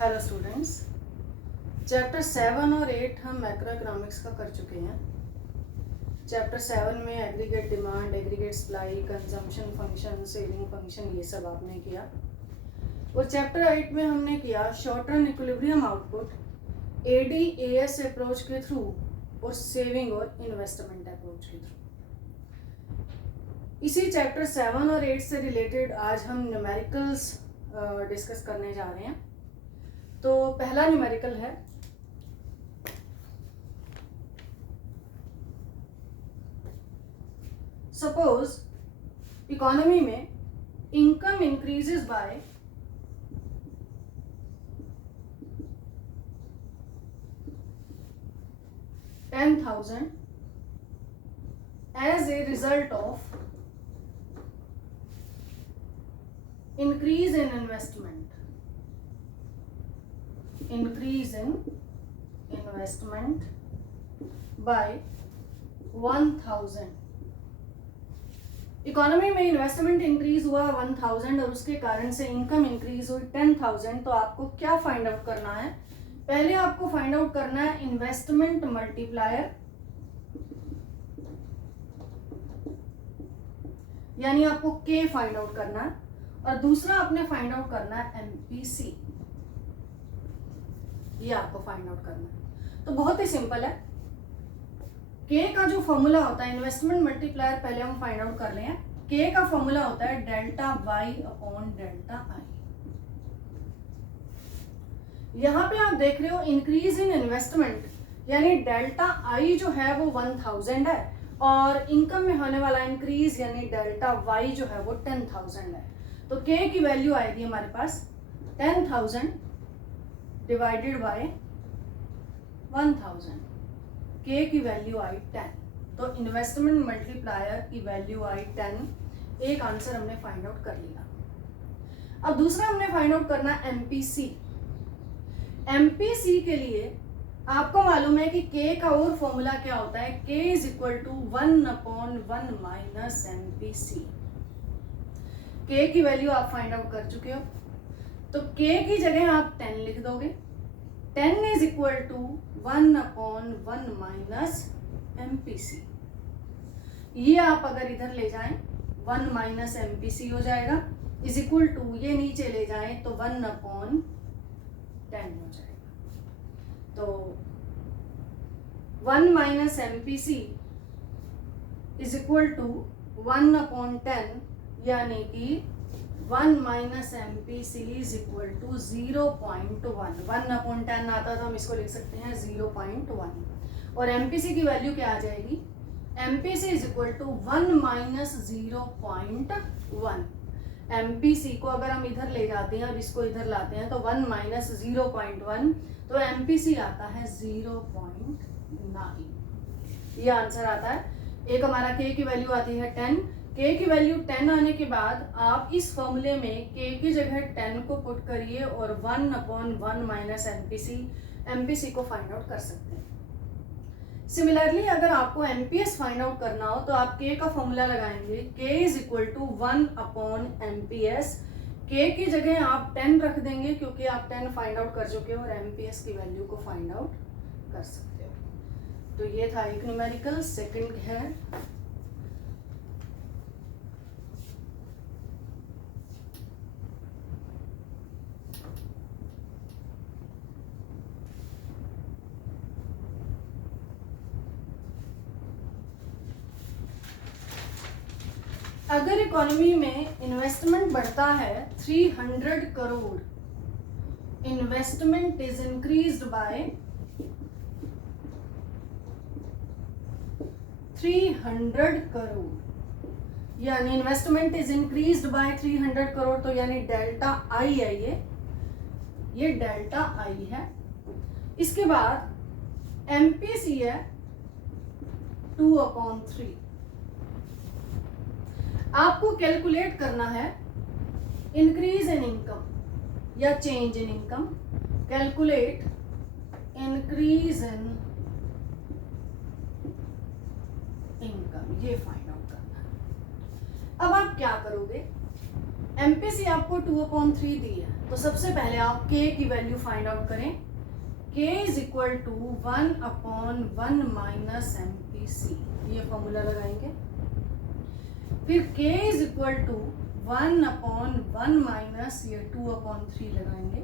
Hello students, chapter 7 और 8 हम macro economics का कर चुके हैं। चैप्टर 7 में aggregate demand, aggregate supply, consumption function, saving function, ये सब आपने किया। और चैप्टर 8 में हमने किया short run equilibrium output ADAS approach के थ्रू और सेविंग और इन्वेस्टमेंट अप्रोच के थ्रू। इसी चैप्टर 7 और 8 से रिलेटेड आज हम न्यूमेरिकल्स डिस्कस करने जा रहे हैं। तो पहला न्यूमेरिकल है सपोज इकोनॉमी में income increases by 10,000 as a result of increase in investment by 1,000। Economy में इन्वेस्टमेंट इंक्रीज हुआ 1,000 और उसके कारण से इनकम इंक्रीज हुई 10,000। तो आपको क्या फाइंड आउट करना है? पहले आपको फाइंड आउट करना है इन्वेस्टमेंट मल्टीप्लायर, यानी आपको के फाइंड आउट करना है, और दूसरा आपने फाइंड आउट करना है MPC, ये आपको फाइंड आउट करना है। तो बहुत ही सिंपल है। के का जो फॉर्मूला होता है इन्वेस्टमेंट मल्टीप्लायर, पहले हम फाइंड आउट कर लें। के का फॉर्मूला होता है delta Y upon delta I. यहां पे आप देख रहे हो इंक्रीज इन इन्वेस्टमेंट, यानी डेल्टा आई जो है वो 1,000 है और इनकम में होने वाला इंक्रीज यानी डेल्टा वाई जो है वो 10,000 है। तो के की वैल्यू आएगी हमारे पास 10,000 डिवाइडेड बाय 1,000। के की वैल्यू आई 10, तो इन्वेस्टमेंट मल्टीप्लायर की वैल्यू आई 10। एक आंसर हमने फाइंड आउट कर लिया। अब दूसरा हमने फाइंड आउट करना MPC। MPC के लिए आपको मालूम है कि के का और फॉर्मूला क्या होता है, K is equal to 1/1 minus MPC। K की वैल्यू आप फाइंड आउट कर चुके हो, तो के की जगह आप 10 लिख दोगे। 10 is equal to 1/1 minus MPC। ये आप अगर इधर ले जाएं 1 माइनस MPC हो जाएगा, इज इक्वल टू ये नीचे ले जाएं तो 1/10 हो जाएगा। तो 1 minus MPC is equal to 1/10, यानी कि 1 minus MPC is equal to 0.1। 1/10 आता तो हम इसको लिख सकते हैं 0.1, और MPC की वैल्यू क्या आ जाएगी? MPC is equal to 1 minus 0.1। MPC को अगर हम इधर ले जाते हैं और इसको इधर लाते हैं तो 1 माइनस 0.1, तो MPC आता है 0.9। ये आंसर आता है। एक हमारा के की वैल्यू आती है 10। के की वैल्यू 10 आने के बाद आप इस फॉर्मूले में के की जगह 10 को पुट करिए और 1/1 माइनस MPC को फाइंड आउट कर सकते हैं। सिमिलरली अगर आपको MPS फाइंड आउट करना हो तो आप के का फॉर्मूला लगाएंगे, के इज इक्वल टू 1/MPS। के की जगह आप 10 रख देंगे क्योंकि आप 10 फाइंड आउट कर चुके हो और MPS की वैल्यू को फाइंड आउट कर सकते हो। तो ये था एक न्यूमेरिकल। सेकंड है अगर इकोनॉमी में इन्वेस्टमेंट बढ़ता है 300 crore, investment is increased by 300 crore, यानी investment is increased by 300 crore, तो यानी डेल्टा आई है, ये डेल्टा आई है। इसके बाद MPC है 2/3। आपको कैलकुलेट करना है इंक्रीज इन इनकम या change in income. Calculate increase in income, ये फाइंड आउट करना है। अब आप क्या करोगे? एमपीसी आपको 2/3 दी है, तो सबसे पहले आप k की वैल्यू फाइंड आउट करें। k is equal to 1/1 minus MPC, ये फॉर्मूला लगाएंगे। फिर k is equal to 1/1 minus ये 2/3 लगाएंगे,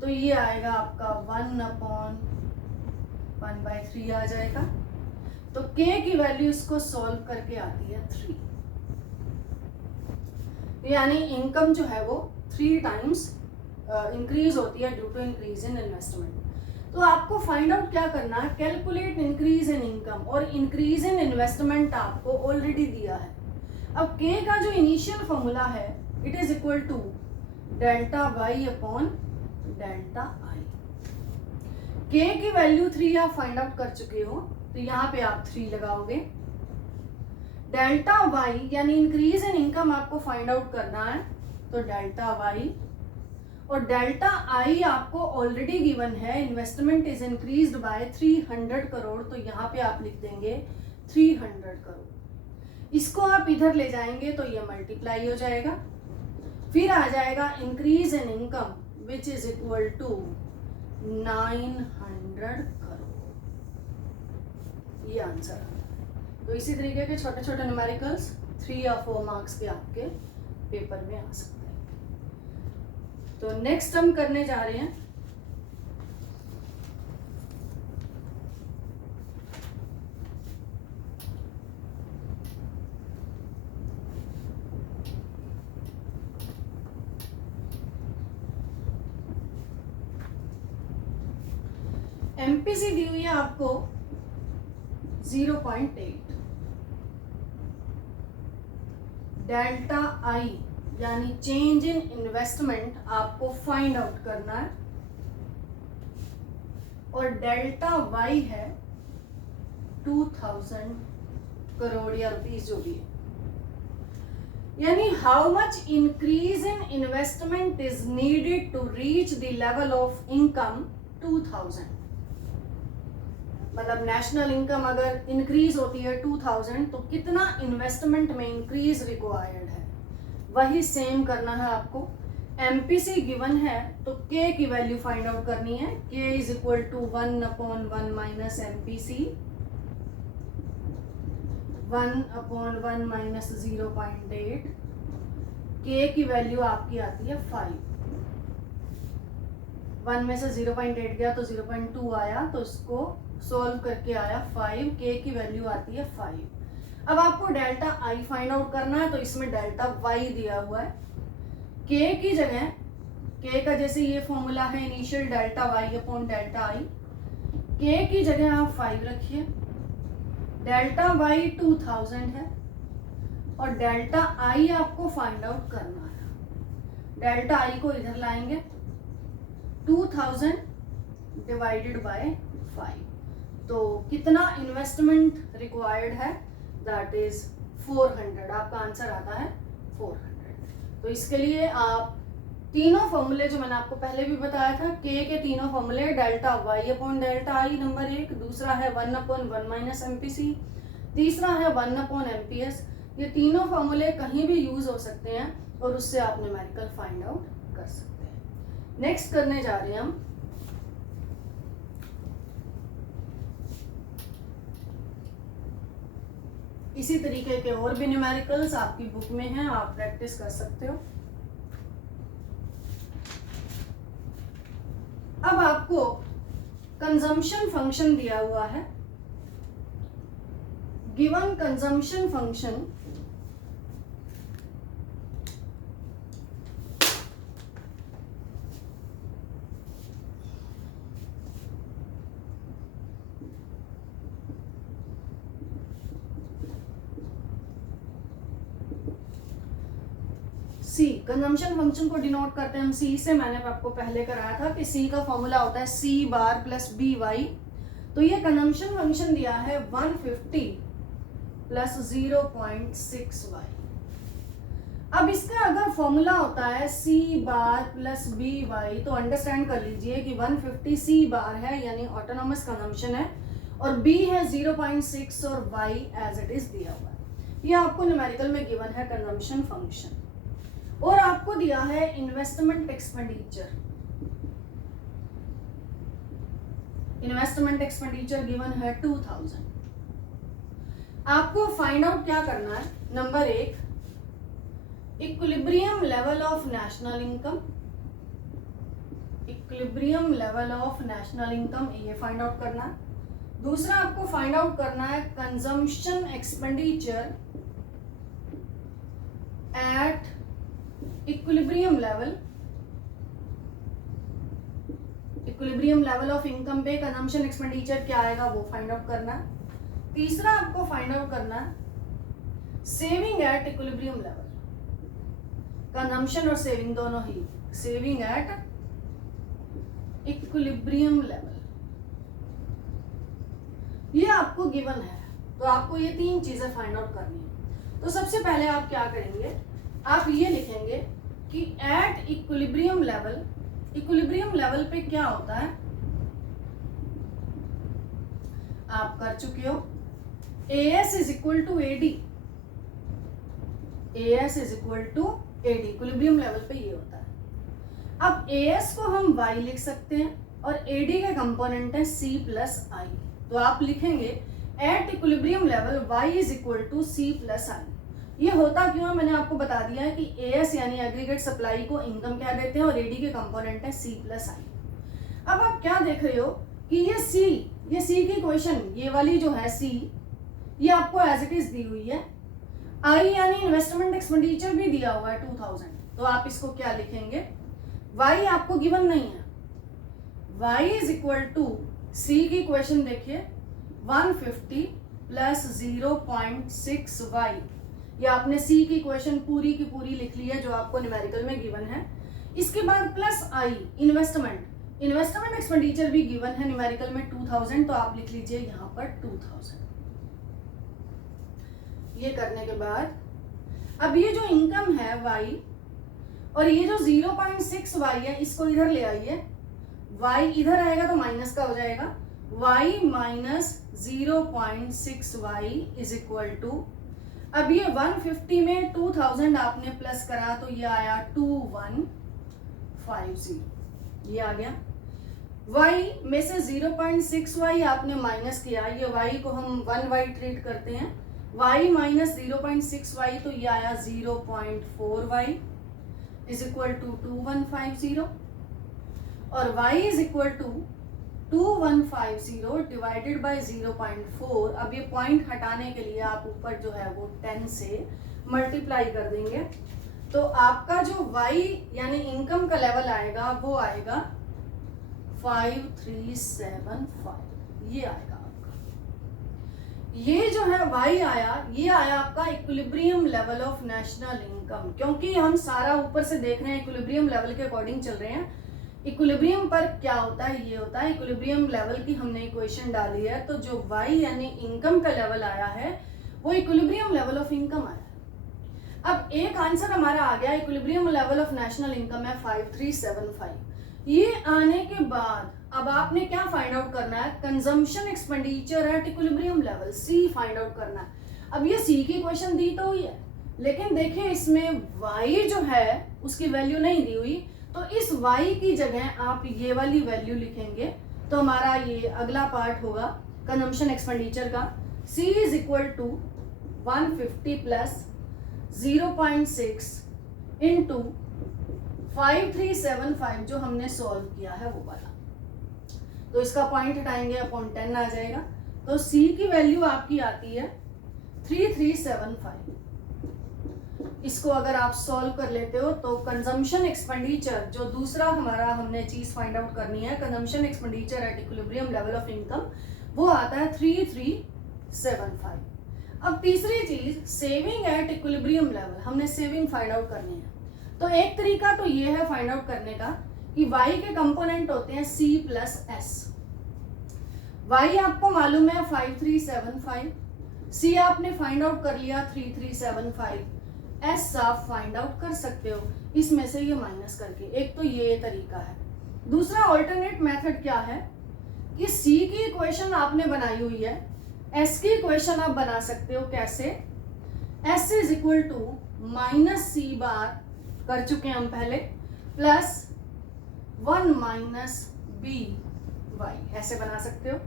तो ये आएगा आपका 1/1/3 आ जाएगा। तो k की वैल्यू इसको सॉल्व करके आती है 3, यानी इनकम जो है वो 3 टाइम्स इंक्रीज होती है due to increase in investment. तो आपको फाइंड आउट क्या करना है, कैलकुलेट इंक्रीज इन इनकम, और इंक्रीज इन इन्वेस्टमेंट आपको ऑलरेडी दिया है। अब k का जो इनिशियल फॉर्मूला है it is equal to delta y upon delta i। k की वैल्यू 3 आप फाइंड आउट कर चुके हो, तो यहाँ पे आप 3 लगाओगे। डेल्टा y यानी इंक्रीज इन इनकम आपको फाइंड आउट करना है, तो डेल्टा y, और डेल्टा i आपको ऑलरेडी गिवन है, investment is increased by 300 crore, तो यहाँ पे आप लिख देंगे 300 करोड़। इसको आप इधर ले जाएंगे तो ये मल्टीप्लाई हो जाएगा, फिर आ जाएगा increase in income which is equal to 900 crore, ये आंसर आता है। तो इसी तरीके के छोटे छोटे न्यूमेरिकल्स 3 या 4 मार्क्स के आपके पेपर में आ सकते हैं। तो नेक्स्ट हम करने जा रहे हैं एमपीसी दी हुई है आपको 0.8, डेल्टा आई यानी चेंज इन इन्वेस्टमेंट आपको फाइंड आउट करना है, और डेल्टा वाई है 2000 करोड़ या रुपीस जो भी है, यानी how much increase in investment is needed to reach the level of income 2000। मतलब नेशनल इनकम अगर इंक्रीज होती है 2000, तो कितना इन्वेस्टमेंट में इंक्रीज रिक्वायर्ड है, वही सेम करना है आपको। एमपीसी गिवन है तो k की वैल्यू फाइंड आउट करनी है। k is equal to 1/1 minus MPC, 1/1 minus 0.8, k की वैल्यू आपकी आती है 5। 1 में से 0.8 गया तो 0.2 आया, तो इसको सोल्व करके आया 5, k की वैल्यू आती है 5। अब आपको डेल्टा i फाइंड आउट करना है, तो इसमें डेल्टा y दिया हुआ है। k की जगह, k का जैसे ये फॉर्मूला है initial delta y upon delta i, k की जगह आप 5 रखिए। डेल्टा y 2000 है और डेल्टा i आपको फाइंड आउट करना है। डेल्टा i को इधर लाएंगे, 2000 डिवाइडेड बाय 5, तो कितना इन्वेस्टमेंट रिक्वायर्ड है, दैट इज 400। आपका आंसर आता है 400। तो इसके लिए आप तीनों फॉर्मूले जो मैंने आपको पहले भी बताया था, k के तीनों फॉर्मूले, delta y upon delta i number 1, दूसरा है 1/1 माइनस MPC, तीसरा है 1/ MPS। ये तीनों फॉर्मूले कहीं भी यूज हो सकते हैं और उससे आप न्यूमेरिकल फाइंड आउट कर सकते हैं। नेक्स्ट करने जा रहे हैं हम इसी तरीके के और भी न्यूमेरिकल्स आपकी बुक में हैं, आप प्रैक्टिस कर सकते हो। अब आपको कंजम्पशन फंक्शन दिया हुआ है। Given consumption function C, consumption function को डिनोट करते हैं हम C से। मैंने आपको पहले कराया था कि C का फॉर्मूला होता है C बार प्लस BY। तो ये कंजम्पशन फंक्शन दिया है 150 प्लस 0.6y। अब इसका अगर फॉर्मूला होता है C बार प्लस BY, तो अंडरस्टैंड कर लीजिए कि 150 C बार है यानी ऑटोनोमस कंजम्पशन है, और B है 0.6 और Y एज इट इज दिया हुआ है। ये आपको न्यूमेरिकल में गिवन है कंजम्पशन फंक्शन। और आपको दिया है investment expenditure. Investment expenditure given है 2000। आपको फाइंड आउट क्या करना है? Number 1, equilibrium level of national income. Equilibrium level of national income ये फाइंड आउट करना है। दूसरा आपको फाइंड आउट करना है consumption expenditure eight equilibrium level. Equilibrium level of income पे कंजम्पशन एक्सपेंडिचर क्या आएगा वो फाइंड आउट करना है। तीसरा आपको फाइंड आउट करना है saving eight equilibrium level. Consumption और सेविंग दोनों ही, सेविंग एट इक्विलिब्रियम लेवल, ये आपको गिवन है। तो आपको ये 3 चीजें फाइंड आउट करनी है। तो सबसे पहले आप क्या करेंगे, आप ये लिखेंगे कि at equilibrium level, equilibrium level पे क्या होता है आप कर चुके हो। AS is equal to AD, AS is equal to AD, equilibrium level पे ये होता है। अब AS को हम Y लिख सकते हैं और AD के कंपोनेंट है C प्लस I। तो आप लिखेंगे at equilibrium level Y is equal to C plus I। ये होता क्यों है मैंने आपको बता दिया है कि AS यानी एग्रीगेट सप्लाई को इनकम क्या देते हैं और AD के कंपोनेंट है C प्लस I। अब आप क्या देख रहे हो कि ये C की इक्वेशन, ये वाली जो है C, ये आपको एज इट इज दी हुई है। I यानी इन्वेस्टमेंट एक्सपेंडिचर भी दिया हुआ है 2000। तो आप इसको क्या लिखेंगे, Y आपको गिवन नहीं है। Y is equal to C की इक्वेशन देखिए 150 प्लस 0.6Y। ये आपने C की इक्वेशन पूरी की पूरी लिख ली है जो आपको न्यूमेरिकल में गिवन है। इसके बाद प्लस I इन्वेस्टमेंट एक्सपेंडिचर भी गिवन है न्यूमेरिकल में 2000। तो आप लिख लीजिए यहाँ पर 2000। ये करने के बाद अब ये जो इनकम है Y और ये जो 0.6Y है इसको इधर ले आइए। Y इधर आएगा तो माइनस का हो जाएगा। Y minus 0.6Y is equal to, अब ये 150 में 2000 आपने प्लस करा तो ये आया 2150, ये आ गया। Y में से 0.6Y आपने माइनस किया, ये Y को हम 1Y ट्रीट करते हैं। Y माइनस 0.6Y तो ये आया 0.4Y इज इक्वल टू 2150 और Y is equal to 2150 divided by 0.4। अब ये पॉइंट हटाने के लिए आप ऊपर जो है वो 10 से मल्टीप्लाई कर देंगे। तो आपका जो Y यानी इनकम का लेवल आएगा वो आएगा 5375, ये आएगा आपका। ये जो है Y आया, ये आया आपका equilibrium level of national income. क्योंकि हम सारा ऊपर से देख रहे हैं, इक्विलिब्रियम लेवल के अकॉर्डिंग चल रहे हैं। इक्विलिब्रियम पर क्या होता है, ये होता है इक्विलिब्रियम लेवल की हमने इक्वेशन डाली है तो जो Y यानी इनकम का लेवल आया है वो इक्विलिब्रियम लेवल ऑफ इनकम आया है। अब एक आंसर हमारा आ गया, equilibrium level of national income है 5375। ये आने के बाद अब आपने क्या फाइंड आउट करना है, consumption expenditure eight equilibrium level C find out करना है। अब ये C की इक्वेशन दी तो हुई है, लेकिन देखिए इसमें Y जो है उसकी वैल्यू नहीं दी हुई। तो इस Y की जगह आप ये वाली वैल्यू लिखेंगे तो हमारा ये अगला पार्ट होगा कंजम्पशन एक्सपेंडिचर का। C is equal to 150 plus 0.6 into 5375 जो हमने सॉल्व किया है वो वाला। तो इसका पॉइंट हटाएंगे अपॉन 10 आ जाएगा। तो C की वैल्यू आपकी आती है 3375। इसको अगर आप सॉल्व कर लेते हो तो कंजम्पशन एक्सपेंडिचर जो दूसरा हमारा हमने चीज फाइंड आउट करनी है, consumption expenditure eight equilibrium level of income, वो आता है 3375। अब तीसरी चीज सेविंग एट इक्विलिब्रियम लेवल, हमने सेविंग फाइंड आउट करनी है। तो एक तरीका तो ये है फाइंड आउट करने का कि Y के कंपोनेंट होते हैं C प्लस S। Y आपको मालूम है 5375, C आपने फाइंड आउट कर लिया 3375, S आप फाइंड आउट कर सकते हो इसमें से ये माइनस करके। एक तो ये तरीका है। दूसरा ऑल्टरनेट मेथड क्या है कि C की इक्वेशन आपने बनाई हुई है, S की इक्वेशन आप बना सकते हो। कैसे, S is equal to minus C bar कर चुके हैं हम पहले, प्लस 1 माइनस बी वाई, ऐसे बना सकते हो।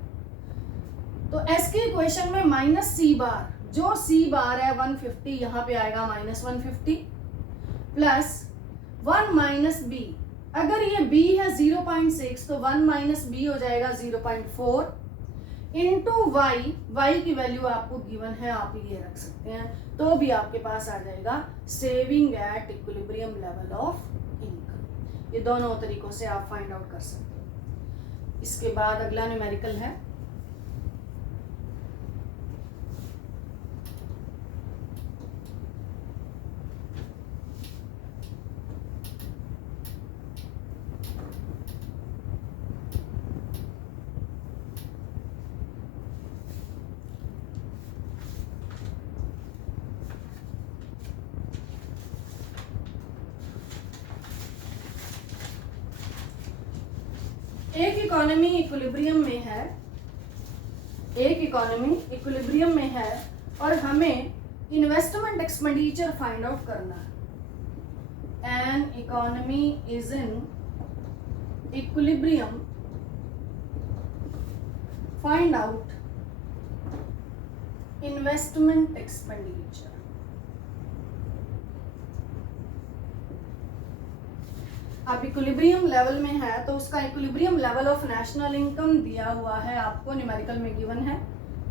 तो एस की इक्वेशन में माइनस सी बार, जो सी बार है 150 यहाँ पे आएगा माइनस 150, प्लस 1 माइनस बी, अगर ये b है 0.6 तो 1 माइनस बी हो जाएगा 0.4 इंटू वाई, वाई की वैल्यू आपको गिवन है, आप ये रख सकते हैं, तो भी आपके पास आ जाएगा saving eight equilibrium level of income. ये दोनों तरीकों से आप फाइंड आउट कर सकते हो। इसके बाद अगला न्यूमेरिकल है एक इकोनॉमी इक्विलिब्रियम में है, एक इकोनॉमी इक्विलिब्रियम में है और हमें इन्वेस्टमेंट एक्सपेंडिचर फाइंड आउट करना है। An economy is in equilibrium, find out investment expenditure. अब इक्विलिब्रियम लेवल में है तो उसका equilibrium level of national income दिया हुआ है आपको, न्यूमेरिकल में गिवन है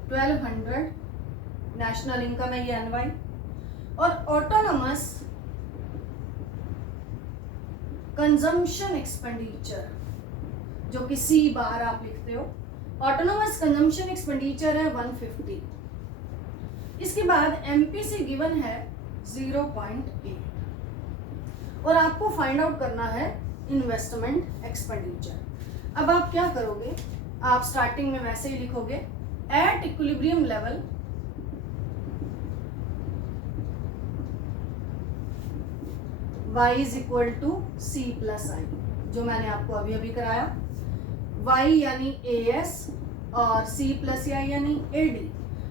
1200 नेशनल इनकम है ये एनवाई, और ऑटोनोमस कंजम्पशन एक्सपेंडिचर जो कि सी बार आप लिखते हो, ऑटोनोमस कंजम्पशन एक्सपेंडिचर है 150। इसके बाद एमपीसी गिवन है 0.8 और आपको फाइंड आउट करना है इन्वेस्टमेंट एक्सपेंडिचर। अब आप क्या करोगे, आप स्टार्टिंग में वैसे ही लिखोगे at equilibrium level y is equal to C plus I, जो मैंने आपको अभी अभी कराया, y यानी AS और C प्लस आई यानी AD,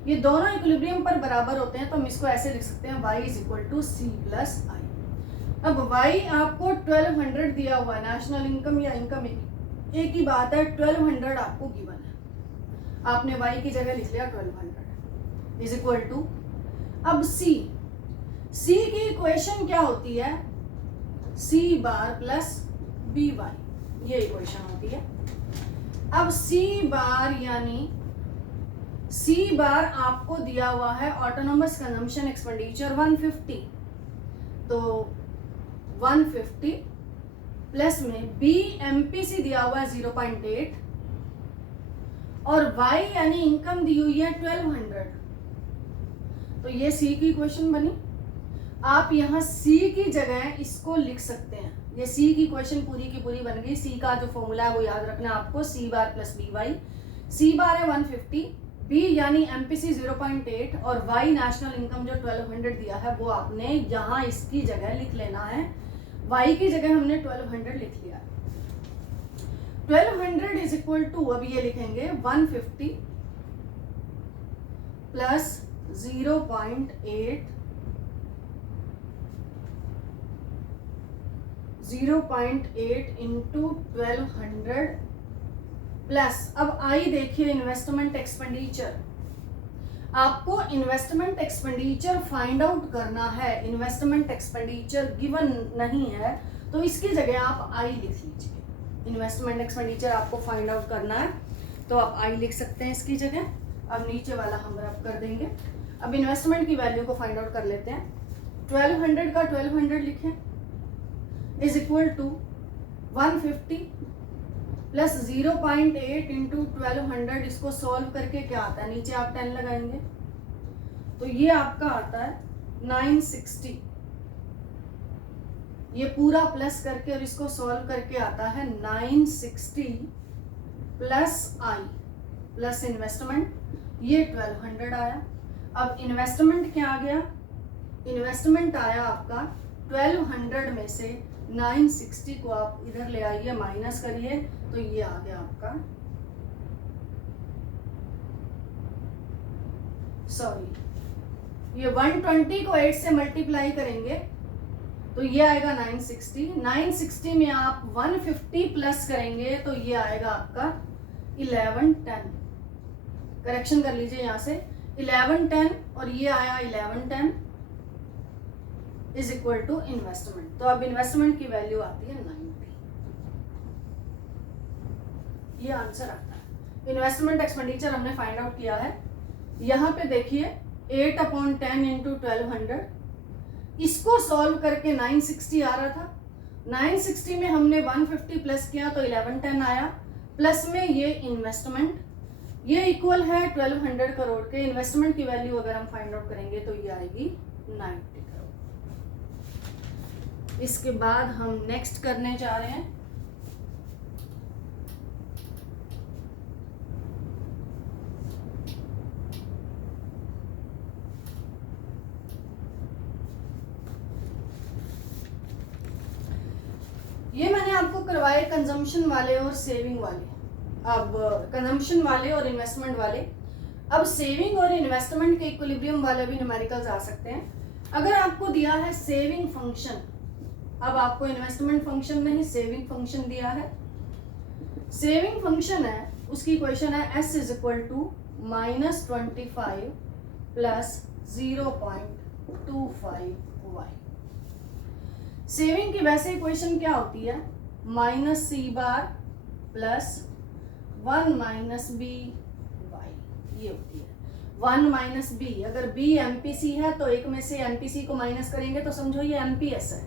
ये दोनों इक्विलिब्रियम पर बराबर होते हैं तो हम इसको ऐसे लिख सकते हैं y is equal to C plus I. अब y आपको 1200 दिया हुआ है, नेशनल इनकम या इनकम एक ही बात है, 1200 आपको गिवन है, आपने y की जगह लिख लिया 1200 इज इक्वल टू, अब c की इक्वेशन क्या होती है, c bar plus B Y, ये इक्वेशन होती है। अब c बार यानी c बार आपको दिया हुआ है ऑटोनोमस कंजम्पशन एक्सपेंडिचर 150, तो 150 प्लस में b एमपीसी दिया हुआ है 0.8 और y यानी इनकम दी हुई है 1200, तो ये c की इक्वेशन बनी। आप यहाँ c की जगह इसको लिख सकते हैं, ये c की इक्वेशन पूरी की पूरी बन गई। c का जो फॉर्मूला है वो याद रखना आपको, c bar plus B Y, c बार है 150, b यानी एमपीसी 0.8 और y नेशनल इनकम जो 1200 दिया है वो आपने यहाँ इसकी जगह लिख लेना है, y की जगह हमने 1200 लिख लिया। 1200 इज इक्वल टू, अब ये लिखेंगे 150 प्लस 0.8 इंटू 1200 प्लस, अब आई देखिए इन्वेस्टमेंट एक्सपेंडिचर, आपको इन्वेस्टमेंट एक्सपेंडिचर फाइंड आउट करना है, इन्वेस्टमेंट एक्सपेंडिचर गिवन नहीं है तो इसकी जगह आप आई लिख लीजिए। इन्वेस्टमेंट एक्सपेंडिचर आपको फाइंड आउट करना है तो आप आई लिख सकते हैं इसकी जगह। अब नीचे वाला हम रब कर देंगे। अब इन्वेस्टमेंट की वैल्यू को फाइंड आउट कर लेते हैं, 1200 का 1200 लिखें is equal to 150 plus 0.8 into 1200, इसको सॉल्व करके क्या आता है, नीचे आप 10 लगाएंगे तो ये आपका आता है 960, ये पूरा प्लस करके और इसको सॉल्व करके आता है 960 प्लस आई प्लस इन्वेस्टमेंट, ये 1200 आया। अब इन्वेस्टमेंट क्या आ गया, इन्वेस्टमेंट आया आपका 1200 में से 960 को आप इधर ले आइए, माइनस करिए तो ये आ गया आपका, सॉरी ये 120 को 8 से मल्टीप्लाई करेंगे तो ये आएगा 960। 960 में आप 150 प्लस करेंगे तो ये आएगा आपका 1110। करेक्शन कर लीजिए यहाँ से 1110 और ये आया 1110 इज इक्वल टू इन्वेस्टमेंट। तो अब इन्वेस्टमेंट की वैल्यू आती है 90। ये आंसर आता है। इन्वेस्टमेंट एक्सपेंडिचर हमने फाइंड आउट किया है। यहाँ पे देखिए 8/10 इंटू 1200, इसको सॉल्व करके 960 आ रहा था। 960 में हमने 150 प्लस किया तो 1110 आया, प्लस में ये इन्वेस्टमेंट, ये इक्वल है 1200 करोड़ के। इन्वेस्टमेंट की वैल्यू अगर हम फाइंड आउट करेंगे तो ये आएगी 90 करोड़। इसके बाद हम नेक्स्ट करने जा रहे हैं ये मैंने आपको करवाए कंजम्पशन वाले और सेविंग वाले। अब कंजम्पशन वाले और इन्वेस्टमेंट वाले। अब सेविंग और इन्वेस्टमेंट के इक्विलिब्रियम वाले भी न्यूमेरिकल्स आ सकते हैं। अगर आपको दिया है सेविंग फंक्शन, अब आपको इन्वेस्टमेंट फंक्शन नहीं सेविंग फंक्शन दिया है। सेविंग फंक्शन है, उसकी इक्वेशन है s is equal to -25 plus 0.25y। Saving की वैसे इक्वेशन क्या होती है, -c bar plus 1 minus B Y, ये होती है 1 माइनस बी। अगर b एमपीसी है तो एक में से एमपीसी को माइनस करेंगे तो समझो ये एमपीएस है।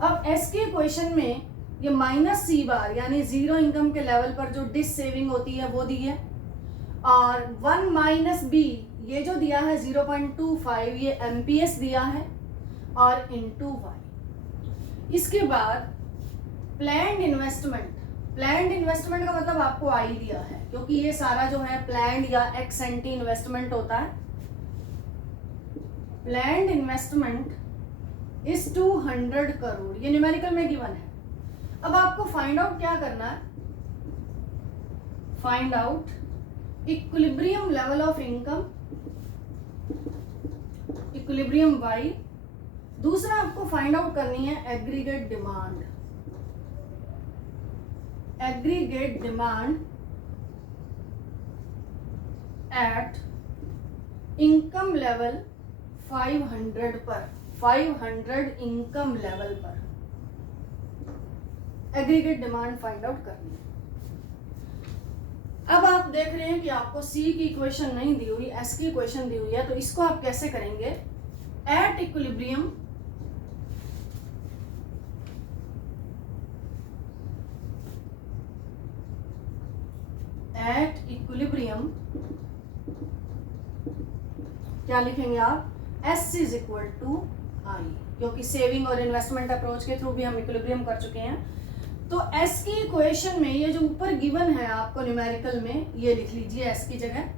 अब s की इक्वेशन में ये -c बार यानी जीरो इनकम के लेवल पर जो डिस सेविंग होती है वो दी है, और 1 माइनस बी ये जो दिया है 0.25 ये एमपीएस दिया है, और इनटू वाई। इसके बाद प्लान्ड इन्वेस्टमेंट। प्लान्ड इन्वेस्टमेंट का मतलब आपको आई दिया है, क्योंकि ये सारा जो है प्लान्ड या एक्स एंटी इन्वेस्टमेंट होता है। प्लान्ड इन्वेस्टमेंट इज 200 करोड़, ये न्यूमेरिकल में गिवन है। अब आपको फाइंड आउट क्या करना है, find out equilibrium level of income, equilibrium Y. दूसरा आपको फाइंड आउट करनी है aggregate demand. Aggregate demand at income level 500 पर, 500 इनकम लेवल पर एग्रीगेट डिमांड फाइंड आउट करनी है। अब आप देख रहे हैं कि आपको सी की इक्वेशन नहीं दी हुई, एस की इक्वेशन दी हुई है, तो इसको आप कैसे करेंगे, एट इक्विलिब्रियम क्या लिखेंगे आप, S इज इक्वल टू आई, क्योंकि सेविंग और इन्वेस्टमेंट अप्रोच के थ्रू भी हम इक्विलिब्रियम कर चुके हैं। तो S की इक्वेशन में ये जो ऊपर गिवन है आपको न्यूमेरिकल में, ये लिख लीजिए S की जगह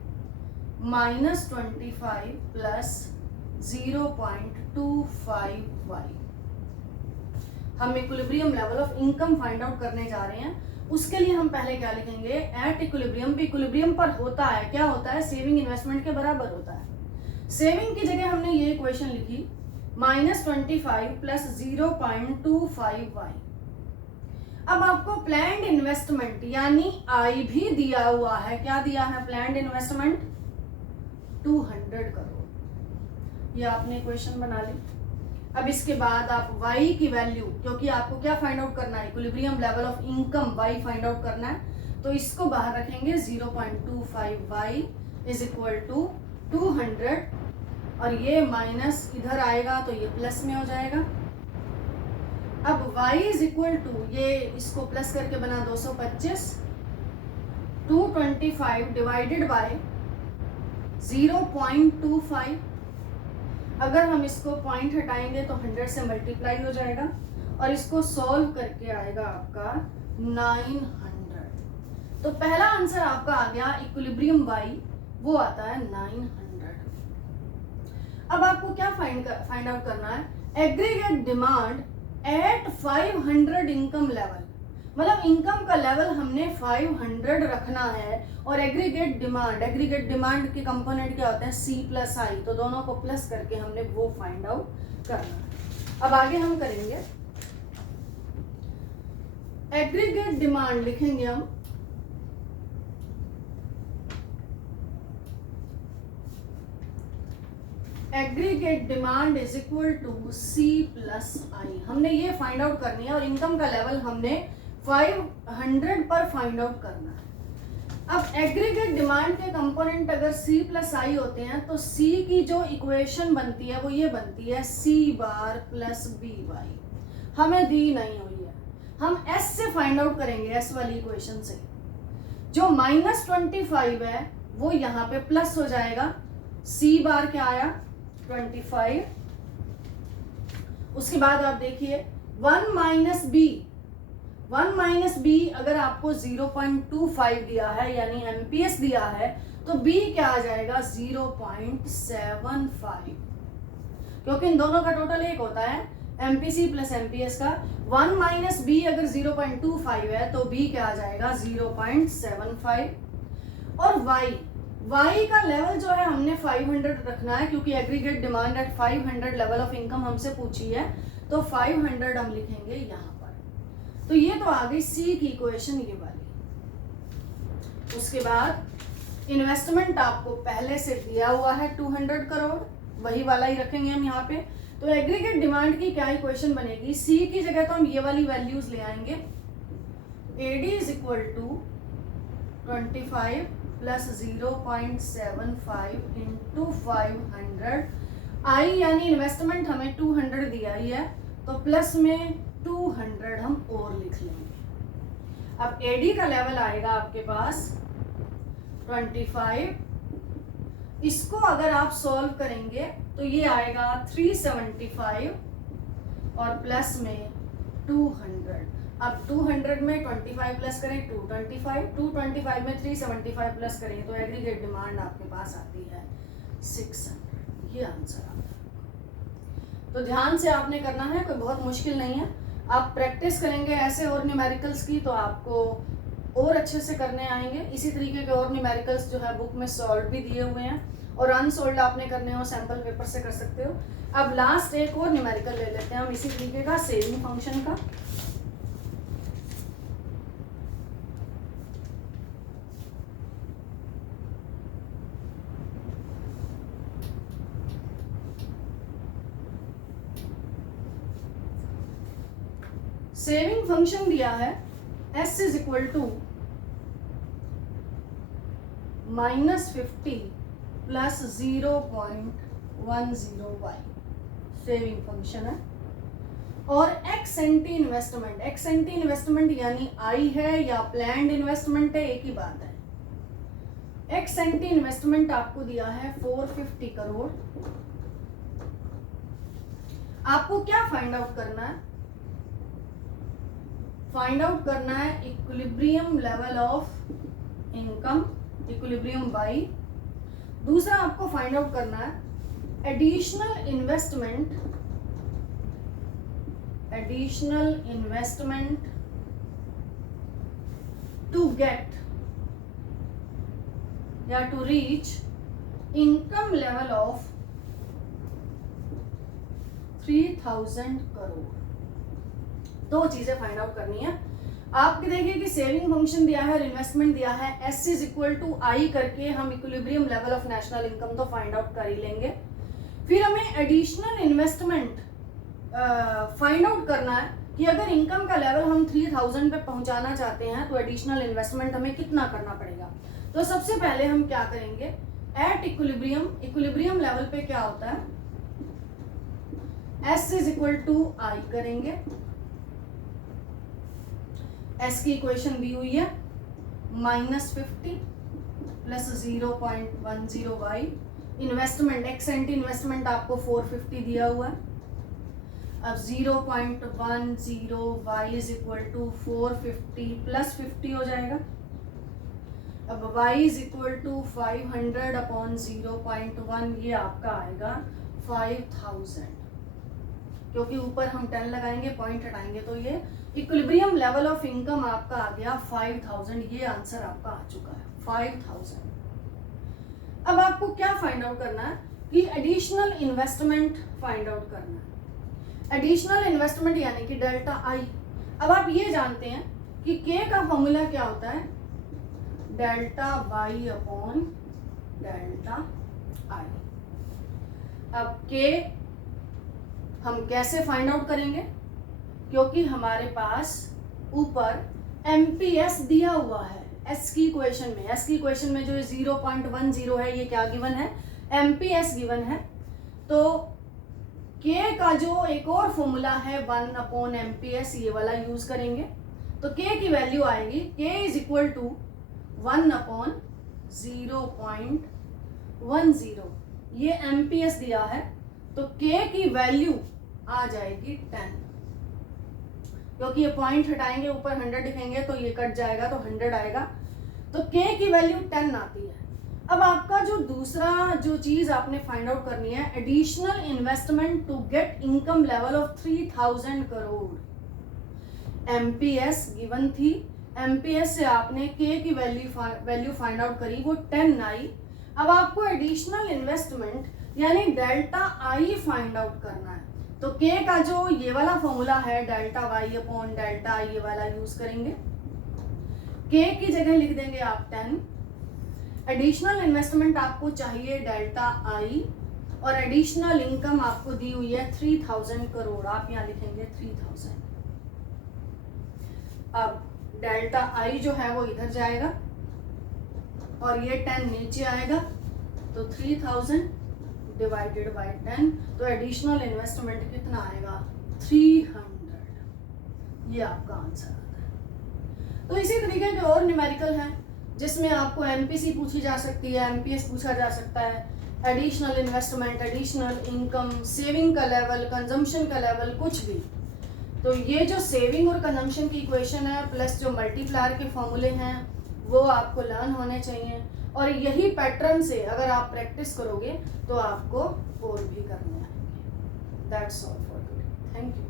-25 प्लस 0.25y। हम equilibrium level of income find out करने जा रहे हैं। उसके लिए हम पहले क्या लिखेंगे, एट इक्विलिब्रियम। भी इक्विलिब्रियम पर होता है, क्या होता है, सेविंग इन्वेस्टमेंट के बराबर होता है। सेविंग की जगह हमने ये इक्वेशन लिखी -25 प्लस 0.25y। अब आपको प्लान्ड इन्वेस्टमेंट यानी आई भी दिया हुआ है, क्या दिया है, प्लान्ड इन्वेस्टमेंट 200 करोड़। ये आपने इक्वेशन बना ली। अब इसके बाद आप y की वैल्यू, क्योंकि आपको क्या फाइंड आउट करना है, equilibrium level of income y find out करना है, तो इसको बाहर रखेंगे 0.25y इज इक्वल टू 200, और ये माइनस इधर आएगा तो ये प्लस में हो जाएगा। अब y इज इक्वल टू, ये इसको प्लस करके बना 225, 225 डिवाइडेड बाय 0.25। अगर हम इसको पॉइंट हटाएंगे तो 100 से मल्टीप्लाई हो जाएगा, और इसको सॉल्व करके आएगा आपका 900। तो पहला आंसर आपका आ गया इक्विलिब्रियम y, वो आता है 900। अब आपको क्या फाइंड आउट करना है, aggregate demand eight 500 income level. मतलब इनकम का लेवल हमने 500 रखना है, और एग्रीगेट डिमांड के कंपोनेंट क्या होते हैं, C प्लस आई, तो दोनों को प्लस करके हमने वो फाइंड आउट करना है। अब आगे हम करेंगे एग्रीगेट डिमांड, लिखेंगे हम aggregate demand is equal to C plus I. हमने ये फाइंड आउट करनी है और इनकम का लेवल हमने 500 पर फाइंड आउट करना है। अब एग्रीगेट डिमांड के कंपोनेंट अगर C प्लस आई होते हैं तो C की जो इक्वेशन बनती है वो ये बनती है C bar plus B Y. हमें दी नहीं हुई है, हम S से फाइंड आउट करेंगे, S वाली इक्वेशन से। जो -25 है वो यहाँ पे प्लस हो जाएगा, C बार क्या आया 25। उसके बाद आप देखिए 1 माइनस बी अगर आपको 0.25 दिया है यानी एमपीएस दिया है तो बी क्या आ जाएगा 0.75, क्योंकि इन दोनों का टोटल एक होता है एमपीसी प्लस एमपीएस का। 1 माइनस बी अगर 0.25 है तो बी क्या आ जाएगा 0.75। और वाई का लेवल जो है हमने 500 रखना है, क्योंकि aggregate demand eight 500 level of income हमसे पूछी है, तो 500 हम लिखेंगे यहाँ पर। तो ये तो आ गई सी की इक्वेशन ये वाली। उसके बाद इन्वेस्टमेंट आपको पहले से दिया हुआ है 200 करोड़, वही वाला ही रखेंगे हम यहाँ पे। तो एग्रीगेट डिमांड की क्या इक्वेशन बनेगी, सी की जगह तो हम ये वाली वैल्यूज ले आएंगे, AD is equal to 25 plus 0.75 into 500। I यानी इन्वेस्टमेंट हमें 200 दिया ही है तो प्लस में 200 हम और लिख लेंगे। अब एडी का लेवल आएगा आपके पास 25, इसको अगर आप सॉल्व करेंगे तो ये आएगा 375 और प्लस में 200। अब 200 में 25 प्लस करें 225, 225 में 375 प्लस करें तो एग्रीगेट डिमांड आपके पास आती है 600। ये आंसर आता है। तो ध्यान से आपने करना है, कोई बहुत मुश्किल नहीं है। आप प्रैक्टिस करेंगे ऐसे और न्यूमेरिकल्स की तो आपको और अच्छे से करने आएंगे। इसी तरीके के और न्यूमेरिकल्स जो है बुक में सॉल्व भी दिए हुए हैं, और अनसोल्व आपने करने हो सैंपल पेपर से कर सकते हो। अब लास्ट एक और न्यूमेरिकल ले लेते हैं हम इसी तरीके का, सेविंग फंक्शन का। सेविंग फंक्शन दिया है s is equal to -50 plus 0.10y saving function है। और एक्स एंटी इन्वेस्टमेंट यानी आई है या प्लान्ड इन्वेस्टमेंट है, एक ही बात है। एक्स एंटी इन्वेस्टमेंट आपको दिया है 450 करोड़। आपको क्या फाइंड आउट करना है, फाइंड आउट करना है equilibrium level of income, equilibrium Y. दूसरा आपको फाइंड आउट करना है एडिशनल इन्वेस्टमेंट टू गेट या to reach income level of 3000 crore. दो चीजें फाइंड आउट करनी है। आपके देखिए कि सेविंग फंक्शन दिया है और इन्वेस्टमेंट दिया है, एस इज इक्वल टू आई करके हम equilibrium level of national income तो फाइंड आउट कर ही लेंगे। फिर हमें एडिशनल इन्वेस्टमेंट फाइंड आउट करना है कि अगर इनकम का लेवल हम 3000 पे पहुंचाना चाहते हैं तो एडिशनल इन्वेस्टमेंट हमें कितना करना पड़ेगा। तो सबसे पहले हम क्या करेंगे, एट इक्विलिब्रियम लेवल पे क्या होता है, एस इज इक्वल टू आई करेंगे। एस की इक्वेशन दी हुई है -50 plus 0.10y। Investment x anti investment आपको 450 दिया हुआ है। अब 0.10y is equal to 450 plus 50 हो जाएगा। अब y is equal to 500 upon 0.1, ये आपका आएगा 5000, क्योंकि ऊपर हम 10 लगाएंगे, पॉइंट हटाएंगे तो ये इक्विलिब्रियम लेवल ऑफ इनकम आपका आ गया 5000। ये आंसर आपका आ चुका है 5000। अब आपको क्या फाइंड आउट करना है कि एडिशनल इन्वेस्टमेंट फाइंड आउट करना है। एडिशनल इन्वेस्टमेंट यानी कि डेल्टा आई। अब आप ये जानते हैं कि के का फॉर्मूला क्या होता है, delta Y upon delta I. अब के हम कैसे फाइंड आउट करेंगे, क्योंकि हमारे पास ऊपर एमपीएस दिया हुआ है एस की इक्वेशन में। एस की इक्वेशन में जो 0.10 है ये क्या गिवन है, एमपीएस गिवन है। तो के का जो एक और फॉर्मूला है 1 अपॉन एमपीएस, ये वाला यूज करेंगे। तो के की वैल्यू आएगी के इज इक्वल टू 1 अपॉन 0.10। ये एमपीएस दिया है तो के की वैल्यू आ जाएगी 10, क्योंकि ये पॉइंट हटाएंगे ऊपर 100 लिखेंगे तो ये कट जाएगा तो 100 आएगा। तो के की वैल्यू 10 आती है। अब आपका जो दूसरा जो चीज आपने फाइंड आउट करनी है, additional investment to get income level of 3000 crore. MPS given थी, एमपीएस से आपने के की वैल्यू फाइंड आउट करी, वो 10 आई। अब आपको एडिशनल इन्वेस्टमेंट यानी डेल्टा आई फाइंड आउट करना है। तो के का जो ये वाला फॉर्मूला है delta Y upon delta I, ये वाला यूज करेंगे। के की जगह लिख देंगे आप 10। एडिशनल इन्वेस्टमेंट आपको चाहिए डेल्टा आई, और एडिशनल इनकम आपको दी हुई है 3000 करोड़, आप यहाँ लिखेंगे 3000। अब डेल्टा आई जो है वो इधर जाएगा और ये 10 नीचे आएगा, तो 3000 डिवाइडेड बाय 10, तो एडिशनल इन्वेस्टमेंट कितना आएगा, 300। ये आपका आंसर आता है। तो इसी तरीके के और न्यूमेरिकल हैं जिसमें आपको एमपीसी पूछी जा सकती है, एमपीएस पूछा जा सकता है, additional investment, additional income, saving का लेवल, कंजम्पशन का लेवल, कुछ भी। तो ये जो सेविंग और कंजम्पशन की इक्वेशन है प्लस जो मल्टीप्लायर के फॉर्मूले हैं वो आपको लर्न होने चाहिए, और यही पैटर्न से अगर आप प्रैक्टिस करोगे तो आपको और भी करने आएंगे। That's all for today, thank you.